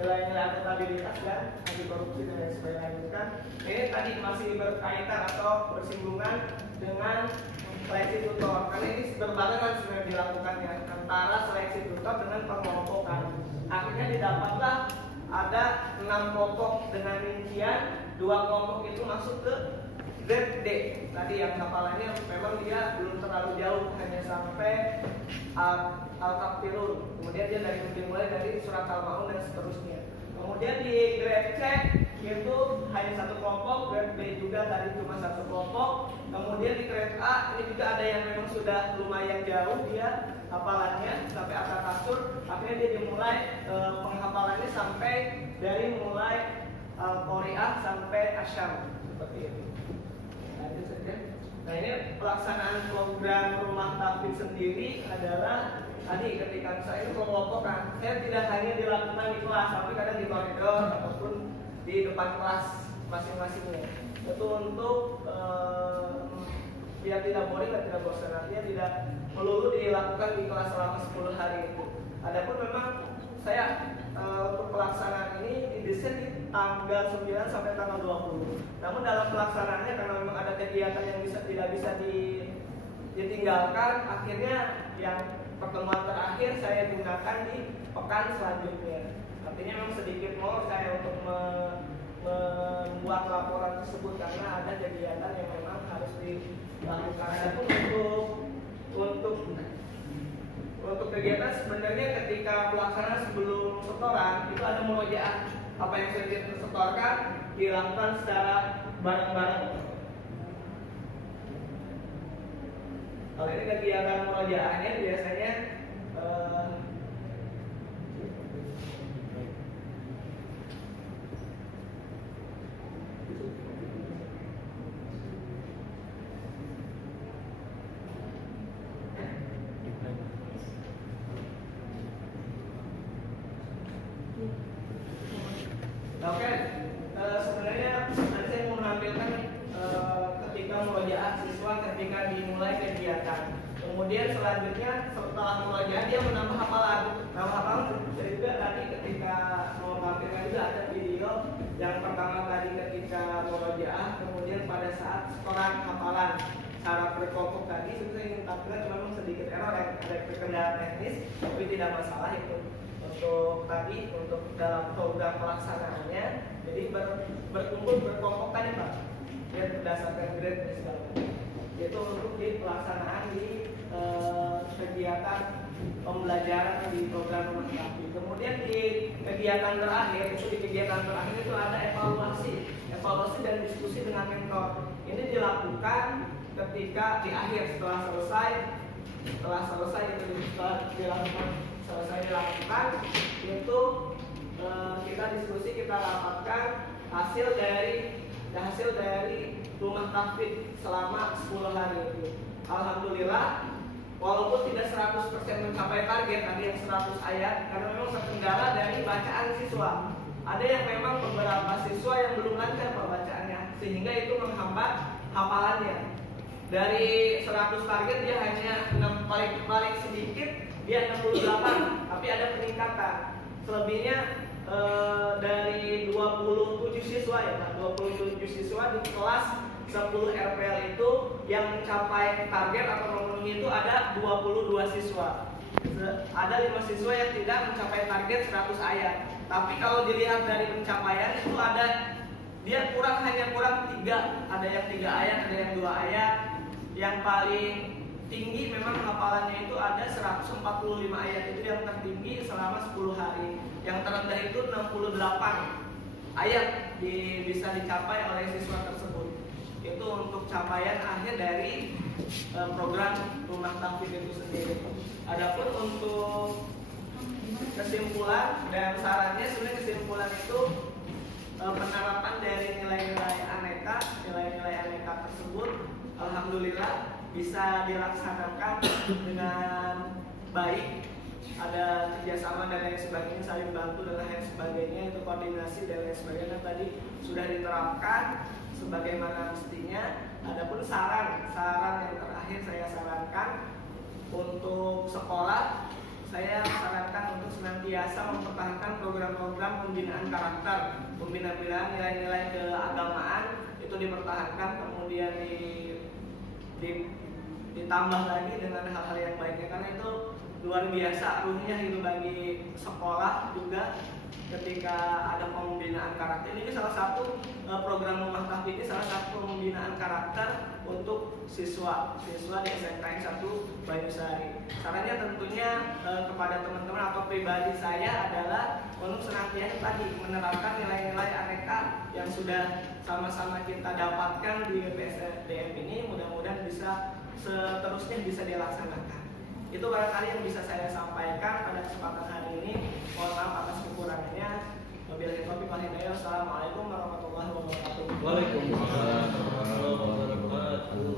nilai-nilai akuntabilitas dan anti korupsi dan lain sebagainya. Ini tadi masih berkaitan atau bersinggungan dengan seleksi tutor, karena ini berbarengan sebenarnya dilakukannya antara seleksi tutor dengan pengelompokan. Akhirnya didapatlah ada 6 kelompok dengan rincian 2 kelompok itu masuk ke grade D. Tadi yang hafalannya memang dia belum terlalu jauh, hanya sampai Al-Kafirun. Kemudian dia dimulai dari surat Al-Maun dan seterusnya. Kemudian di grade C itu hanya 1 kelompok, grade B juga tadi cuma 1 kelompok. Kemudian di grade A ini juga ada yang memang sudah lumayan jauh dia hafalannya sampai Al-Kasur. Akhirnya dia dimulai penghafalannya sampai dari mulai Qari'ah sampai Asyam seperti itu. Lanjut saja. Nah, ini pelaksanaan program rumah tahfidz sendiri adalah tadi ketika saya itu pengelompokan, saya tidak hanya dilakukan di kelas, tapi kadang di koridor ataupun di depan kelas masing-masingnya. Itu untuk biar tidak boring dan tidak bosan, artinya tidak melulu dilakukan di kelas selama 10 hari itu. Adapun memang saya untuk pelaksanaan ini didesain di tanggal 9 sampai tanggal 20. Namun dalam pelaksanaannya karena memang ada kegiatan yang tidak bisa ditinggalkan, akhirnya yang pertemuan terakhir saya gunakan di pekan selanjutnya. Artinya memang sedikit molor saya untuk membuat laporan tersebut karena ada kegiatan yang memang harus dilakukan. Adapun untuk kegiatan sebenarnya ketika pelaksanaan sebelum setoran itu ada murojaah. Apa yang sudah disetorkan dilakukan secara bareng-bareng. Kalau ini kegiatan murojaahnya biasanya sebenarnya nanti saya mau menampilkan ketika murojaah siswa ketika dimulai kegiatan. Kemudian selanjutnya setelah murojaah dia menambah hafalan. Nama hafalan juga tadi ketika mau menampilkan juga ada video yang pertama tadi ketika murojaah, kemudian pada saat setoran hafalan cara berkelompok tadi saya ingin tampilkan cuma memang sedikit error yang ada kendala teknis, tapi tidak masalah itu. Untuk tadi untuk dalam program pelaksanaannya, jadi berkumpul berkelompok tadi Pak, dia berdasarkan grade dan segala macam. Itu untuk di pelaksanaan di kegiatan pembelajaran di program rumah tahfidz. Kemudian di kegiatan terakhir itu ada evaluasi dan diskusi dengan mentor. Ini dilakukan ketika di akhir setelah selesai dilakukan itu kita diskusi, kita rapatkan hasil dari rumah tahfidz selama 10 hari itu. Alhamdulillah walaupun tidak 100% mencapai target tadi yang 100 ayat karena memang terkendala dari bacaan siswa. Ada yang memang beberapa siswa yang belum lancar pembacaannya sehingga itu menghambat hafalannya. Dari 100 target dia hanya paling sedikit dia 68, tapi ada peningkatan. Selebihnya dari 27 siswa ya Pak, 27 siswa di kelas 10 RPL itu yang mencapai target atau memenuhi itu ada 22 siswa. Ada 5 siswa yang tidak mencapai target 100 ayat. Tapi kalau dilihat dari pencapaian itu ada dia hanya kurang 3, ada yang 3 ayat, ada yang 2 ayat. Yang paling tinggi memang hafalannya itu ada 145 ayat, itu yang tertinggi selama 10 hari. Yang terendah itu 68 ayat bisa dicapai oleh siswa tersebut. Itu untuk capaian akhir dari program rumah tahfidz itu sendiri. Adapun untuk kesimpulan dan sarannya, sebenarnya kesimpulan itu penerapan dari nilai-nilai aneka tersebut alhamdulillah bisa dilaksanakan dengan baik. Ada kerjasama dan lain sebagainya, saling bantu dan lain sebagainya, itu koordinasi dan lain sebagainya tadi sudah diterapkan sebagaimana mestinya. Adapun saran yang terakhir saya sarankan untuk sekolah saya sarankan untuk senantiasa mempertahankan program-program pembinaan karakter, pembinaan nilai-nilai keagamaan itu dipertahankan, kemudian ditambah lagi dengan hal-hal yang baiknya, karena itu luar biasa ruhnya itu bagi sekolah juga ketika ada pembinaan karakter. Ini salah satu program Rumah Tahfidz ini salah satu pembinaan karakter untuk siswa di SMKN 1 Banyusari. Sarannya tentunya kepada teman-teman atau pribadi saya adalah untuk senantiasa tadi menerapkan nilai-nilai aneka yang sudah sama-sama kita dapatkan di PSDM ini, mudah-mudahan bisa seterusnya bisa dilaksanakan. Itu barangkali yang bisa saya sampaikan pada kesempatan hari ini. Mohon maaf atas kekurangannya. Wabillahi taufiq wal hidayah. Wassalamualaikum warahmatullahi wabarakatuh. Waalaikumsalam warahmatullahi wabarakatuh.